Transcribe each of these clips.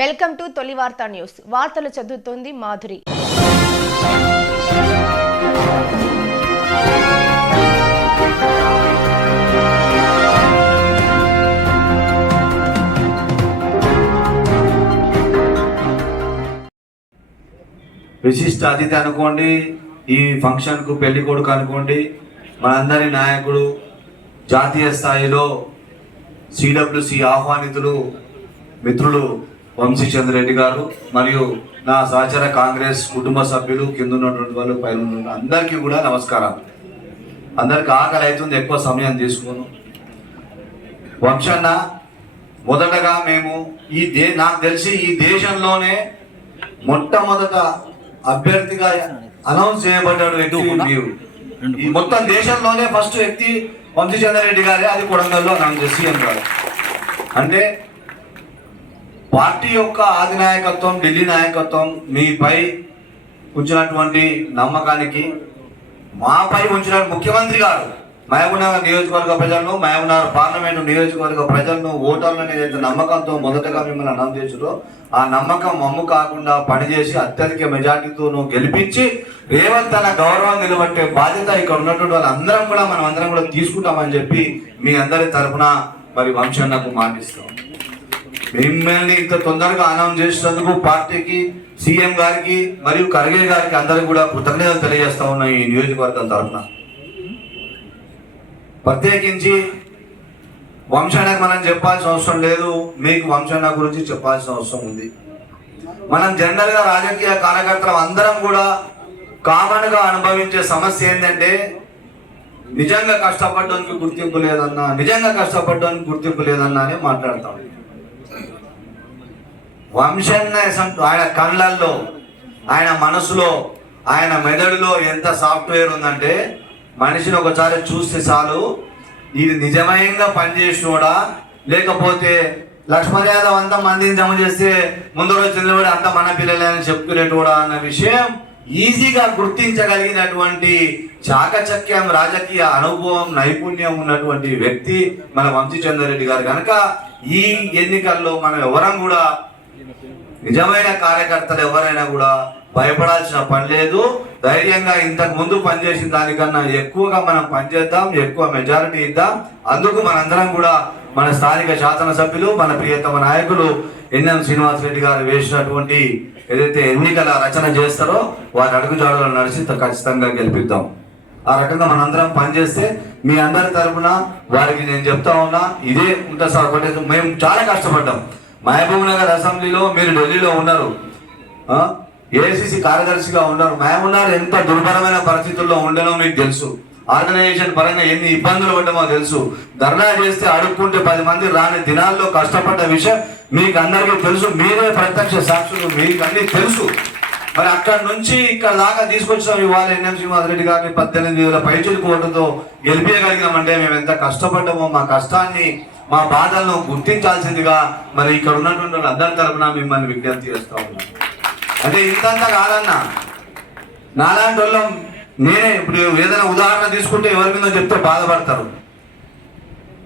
Welcome to తొలి వార్తా news. వార్తలు చదువుతోంది మాధురి. విశిష్ట అతిథి అనుకోండి ఈ ఫంక్షన్కు పెళ్ళి కొడుకు అనుకోండి మనందరి నాయకుడు జాతీయ స్థాయిలో సిడబ్ల్యూసి ఆహ్వానితులు మిత్రులు వంశీచంద్ర రెడ్డి గారు మరియు నా సహచర కాంగ్రెస్ కుటుంబ సభ్యులు కింద ఉన్నటువంటి వాళ్ళు పైన అందరికీ కూడా నమస్కారం. అందరికి ఆకలి అవుతుంది ఎక్కువ సమయం తీసుకోను. వంశన్న మొదటగా మేము ఈ దే నాకు తెలిసి ఈ దేశంలోనే మొట్టమొదట అభ్యర్థిగా అనౌన్స్ చేయబడ్డాడు వ్యక్తి ఈ మొత్తం దేశంలోనే ఫస్ట్ వ్యక్తి వంశీచంద్రరెడ్డి గారే అది కొడంగల్లో అనౌన్స్ చేసి అంటే పార్టీ యొక్క ఆది నాయకత్వం ఢిల్లీ నాయకత్వం మీపై ఉంచినటువంటి నమ్మకానికి మాపై ఉంచిన ముఖ్యమంత్రి గారు మహబూబ్నగర్ నియోజకవర్గ ప్రజలను మహబూబ్నగర్ పార్లమెంటు నియోజకవర్గ ప్రజలను ఓటర్లను ఏదైతే నమ్మకంతో మొదటగా మిమ్మల్ని అనౌన్స్ చేసారో ఆ నమ్మకం మమ్ము కాకుండా పనిచేసి అత్యధిక మెజార్టీతో గెలిపించి రేవంత్ తన గౌరవం నిలబట్టే బాధ్యత ఇక్కడ ఉన్నటువంటి వాళ్ళందరం కూడా మనం అందరం కూడా తీసుకుంటామని చెప్పి మీ అందరి తరఫున మరి వంశన్నకు మాటిస్తాం. మిమ్మల్ని ఇంత తొందరగా అనౌన్స్ చేసినందుకు పార్టీకి సీఎం గారికి మరియు ఖర్గే గారికి అందరికి కూడా కృతజ్ఞతలు తెలియజేస్తా ఉన్నాం ఈ నియోజకవర్గం తరఫున. ప్రత్యేకించి వంశానికి మనం చెప్పాల్సిన అవసరం లేదు మీకు వంశాన గురించి చెప్పాల్సిన అవసరం ఉంది. మనం జనరల్గా రాజకీయ కార్యకర్తలు అందరం కూడా కామన్గా అనుభవించే సమస్య ఏంటంటే నిజంగా కష్టపడడానికి గుర్తింపు లేదన్నా నిజంగా కష్టపడడానికి గుర్తింపు లేదన్నా అని మాట్లాడతాం. వంశన్యాసం ఆయన కళ్ళల్లో ఆయన మనసులో ఆయన మెదడులో ఎంత సాఫ్ట్వేర్ ఉందంటే మనిషిని ఒకసారి చూస్తే చాలు. ఇది నిజమయంగా పనిచేసినోడా? లేకపోతే లక్ష్మణ్ యాదవ్ అంతా మందిని జమ చేస్తే ముందు రోజు నిలబడి అంత మన పిల్లలే అని చెప్పుకునేటోడా అన్న విషయం ఈజీగా గుర్తించగలిగినటువంటి చాకచక్యం రాజకీయ అనుభవం నైపుణ్యం ఉన్నటువంటి వ్యక్తి మన వంశీచంద్రరెడ్డి గారు. కనుక ఈ ఎన్నికల్లో మనం ఎవరం కూడా నిజమైన కార్యకర్తలు ఎవరైనా కూడా భయపడాల్సిన పని లేదు. ధైర్యంగా ఇంతకు ముందు పనిచేసిన దానికన్నా ఎక్కువగా మనం పనిచేద్దాం ఎక్కువ మెజారిటీ ఇద్దాం. అందుకు మనందరం కూడా మన స్థానిక శాసనసభ్యులు మన ప్రియతమ నాయకులు ఎన్ఎం శ్రీనివాస్ రెడ్డి గారు వేసినటువంటి ఏదైతే ఎన్నికల రచన చేస్తారో వారి అడుగుజాడలో నడిచి ఖచ్చితంగా గెలిపిద్దాం. ఆ రకంగా మనందరం పనిచేస్తే మీ అందరి తరఫున వారికి నేను చెప్తా ఉన్నా ఇదే ఉంటుంది సార్ మేము చాలా కష్టపడ్డాం. మహబూబ్ నగర్ అసెంబ్లీలో మీరు ఢిల్లీలో ఉన్నారు. ఏఐసిసి కార్యదర్శిగా ఉన్నారు. మహబూబ్నగర్ ఎంత దుర్భరమైన పరిస్థితుల్లో ఉండనో మీకు తెలుసు. ఆర్గనైజేషన్ పరంగా ఎన్ని ఇబ్బందులు పడ్డమో తెలుసు. ధర్నా చేస్తే అడుక్కుంటే పది మంది రాని దినాల్లో కష్టపడ్డ విషయం మీకు అందరికీ తెలుసు. మీరే ప్రత్యక్ష సాక్షులు మీకు అన్ని తెలుసు. మరి అక్కడ నుంచి ఇక్కడ దాకా తీసుకొచ్చాం ఇవాళ ఎన్ఎం శ్రీనివాసరెడ్డి గారిని పద్దెనిమిది వేల పైచులకు ఓటుతో గెలిపేయగలిగామంటే మేము ఎంత కష్టపడ్డామో మా కష్టాన్ని మా బాధలను గుర్తించాల్సిందిగా మరి ఇక్కడ ఉన్నటువంటి అందరి తరపున మిమ్మల్ని విజ్ఞప్తి చేస్తూ ఉన్నాను. అంటే ఇంతంత కాదన్నా. నాలాంటి వాళ్ళం నేనే ఇప్పుడు ఏదైనా ఉదాహరణ తీసుకుంటే ఎవరి మీద చెప్తే బాధపడతారు.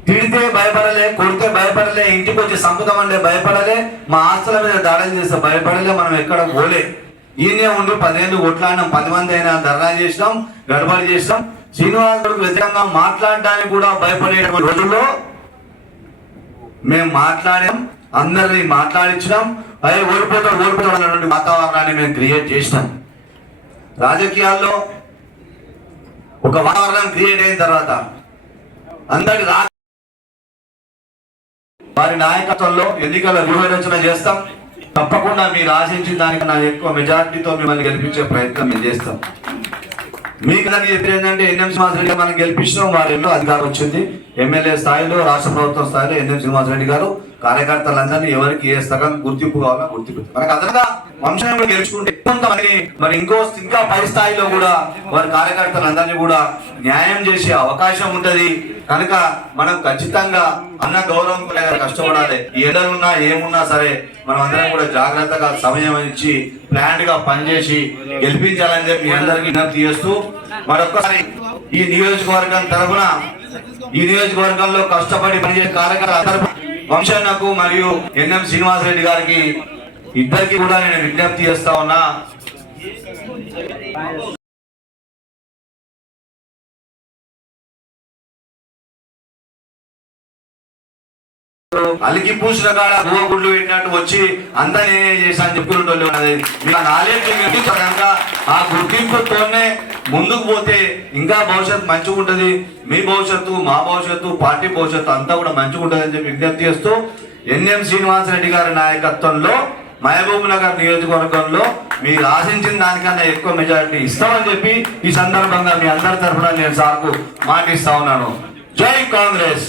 తిడితే భయపడలే కొడితే భయపడలే ఇంటికి వచ్చి సంపుతామంటే భయపడలే మా ఆస్తుల మీద దాడులు చేస్తే భయపడలే మనం ఎక్కడ పోలే. ఈయనే ఉండి పదేళ్ళు కొట్లాడినాం పది మంది అయినా ధర్నా చేసినాం గడబడి చేసినాం. శ్రీనివాసుడు వ్యతిరేకంగా మాట్లాడడానికి కూడా భయపడేటువంటి రోజుల్లో మేము మాట్లాడాం అందరినీ మాట్లాడించడం అయ్యే ఓడిపోతాడు ఓడిపోతాడు అన్నటువంటి వాతావరణాన్ని మేము క్రియేట్ చేసినాం. రాజకీయాల్లో ఒక వాతావరణం క్రియేట్ అయిన తర్వాత అందరి రా వారి నాయకత్వంలో ఎన్నికల వ్యూహరచన చేస్తాం. తప్పకుండా మీరు ఆశించిన దానికన్నా ఎక్కువ మెజారిటీతో మిమ్మల్ని గెలిపించే ప్రయత్నం మేము చేస్తాం. మీకు అందరికీ చెప్పేది ఏంటంటే ఎన్ఎం శ్రీనివాసరెడ్డి మనం గెలిపించడం వారి ఎన్నో అధికారం వచ్చింది. ఎమ్మెల్యే స్థాయిలో రాష్ట్ర ప్రభుత్వం స్థాయిలో ఎన్ఎం శ్రీనివాసరెడ్డి గారు కార్యకర్తలందరినీ ఎవరికి ఏ సగం గుర్తింపు కావాలో గుర్తింపు మనకు అదనంగా వంశం కూడా గెలుచుకుంటే కొంతమంది మరి ఇంకో ఇంకా పై స్థాయిలో కూడా వారి కార్యకర్తలందరినీ కూడా న్యాయం చేసే అవకాశం ఉంటది. కనుక మనం ఖచ్చితంగా అన్న గౌరవం లేదా కష్టపడాలి. ఎడలున్నా ఏమున్నా సరే మనం అందరం కూడా జాగ్రత్తగా సమయం ఇచ్చి ప్లాంట్గా పనిచేసి గెలిపించాలని చెప్పి మీ అందరికీ విజ్ఞప్తి చేస్తూ మరొకసారి ఈ నియోజకవర్గం తరఫున ఈ నియోజకవర్గంలో కష్టపడి పనిచేసే కార్యకర్తల వంశన్నకు మరియు ఎన్ఎం శ్రీనివాసరెడ్డి గారికి ఇద్దరికి కూడా నేను విజ్ఞప్తి చేస్తా ఉన్నా. అలికి పూసిన కాడ గుళ్ళు గుడ్లు పెట్టినట్టు వచ్చి అంతా నేనే చేశాను చెప్పుకుంటూ నాలెడ్జ్ కనుక. ఆ గుర్తింపుతోనే ముందుకు పోతే ఇంకా భవిష్యత్తు మంచిగా ఉంటుంది. మీ భవిష్యత్తు మా భవిష్యత్తు పార్టీ భవిష్యత్తు అంతా కూడా మంచిగా ఉంటుంది అని చెప్పి విజ్ఞప్తి చేస్తూ ఎన్ఎం శ్రీనివాసరెడ్డి గారి నాయకత్వంలో మహబూబ్ నగర్ నియోజకవర్గంలో మీరు ఆశించిన దానికన్నా ఎక్కువ మెజారిటీ ఇస్తామని చెప్పి ఈ సందర్భంగా మీ అందరి తరఫున నేను సార్కు మాటిస్తా ఉన్నాను. జై కాంగ్రెస్.